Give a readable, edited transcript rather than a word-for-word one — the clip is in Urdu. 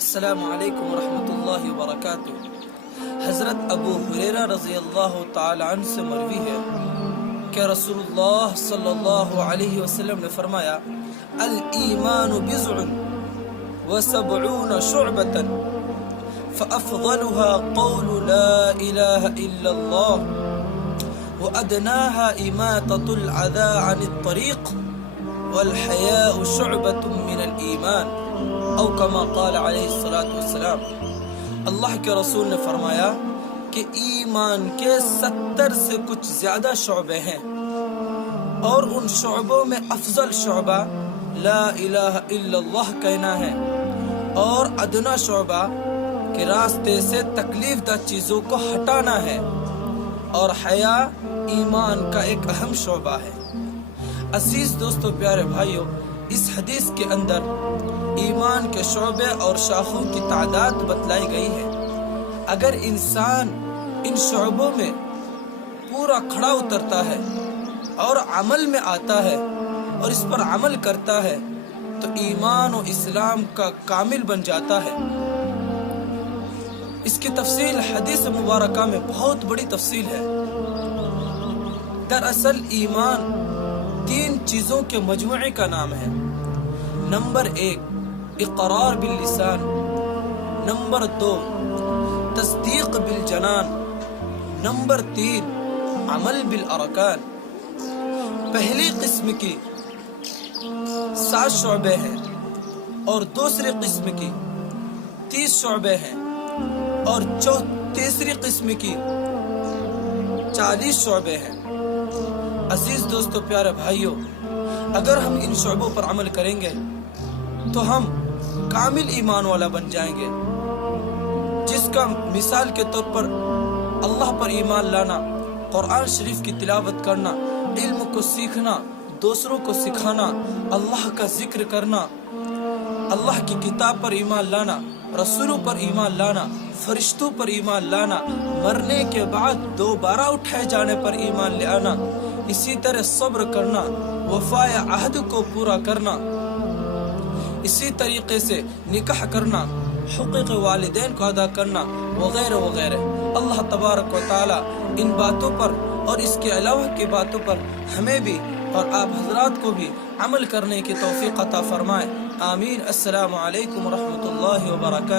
السلام علیکم ورحمۃ اللہ وبرکاتہ۔ حضرت ابو ہریرہ رضی اللہ تعالی عنہ سے مروی ہے کہ رسول اللہ صلی اللہ علیہ وسلم نے فرمایا، الایمان بضع وسبعون شعبۃ فافضلها قول لا الہ الا اللہ وادناها اماطۃ العذى عن الطریق والحیاء شعبۃ من الایمان او کما قال علیہ الصلوۃ والسلام۔ اللہ کے رسول نے فرمایا کہ ایمان کے 70 سے کچھ زیادہ شعبے ہیں، اور ان شعبوں میں افضل شعبہ لا الہ الا اللہ کہنا ہے، اور ادنا شعبہ کہ راستے سے تکلیف دہ چیزوں کو ہٹانا ہے، اور حیا ایمان کا ایک اہم شعبہ ہے۔ عزیز دوستو، پیارے بھائیو، اس حدیث کے اندر ایمان کے شعبے اور شاخوں کی تعداد بتلائی گئی ہے۔ اگر انسان ان شعبوں میں پورا کھڑا اترتا ہے اور عمل میں آتا ہے اور اس پر عمل کرتا ہے تو ایمان و اسلام کا کامل بن جاتا ہے۔ اس کی تفصیل حدیث مبارکہ میں بہت بڑی تفصیل ہے۔ دراصل ایمان 3 چیزوں کے مجموعے کا نام ہے۔ نمبر 1 اقرار باللسان، نمبر 2 تصدیق بالجنان، نمبر 3 عمل بالارکان۔ پہلی قسم کی 7 شعبے ہیں اور دوسری قسم کی 30 شعبے ہیں، اور تیسری قسم کی 40 شعبے ہیں۔ عزیز دوستو، پیارے بھائیو، اگر ہم ان شعبوں پر عمل کریں گے تو ہم کامل ایمان والا بن جائیں گے، جس کا مثال کے طور پر اللہ پر ایمان لانا، قرآن شریف کی تلاوت کرنا، علم کو سیکھنا، دوسروں کو سکھانا، اللہ کا ذکر کرنا، اللہ کی کتاب پر ایمان لانا، رسولوں پر ایمان لانا، فرشتوں پر ایمان لانا، مرنے کے بعد دوبارہ اٹھائے جانے پر ایمان لے آنا، اسی طرح صبر کرنا، وفائے عہد کو پورا کرنا، اسی طریقے سے نکاح کرنا، حقوق والدین کو ادا کرنا، وغیرہ وغیرہ۔ اللہ تبارک و تعالی ان باتوں پر اور اس کے علاوہ کی باتوں پر ہمیں بھی اور آپ حضرات کو بھی عمل کرنے کی توفیق عطا فرمائے۔ آمین۔ السلام علیکم ورحمۃ اللہ وبرکاتہ۔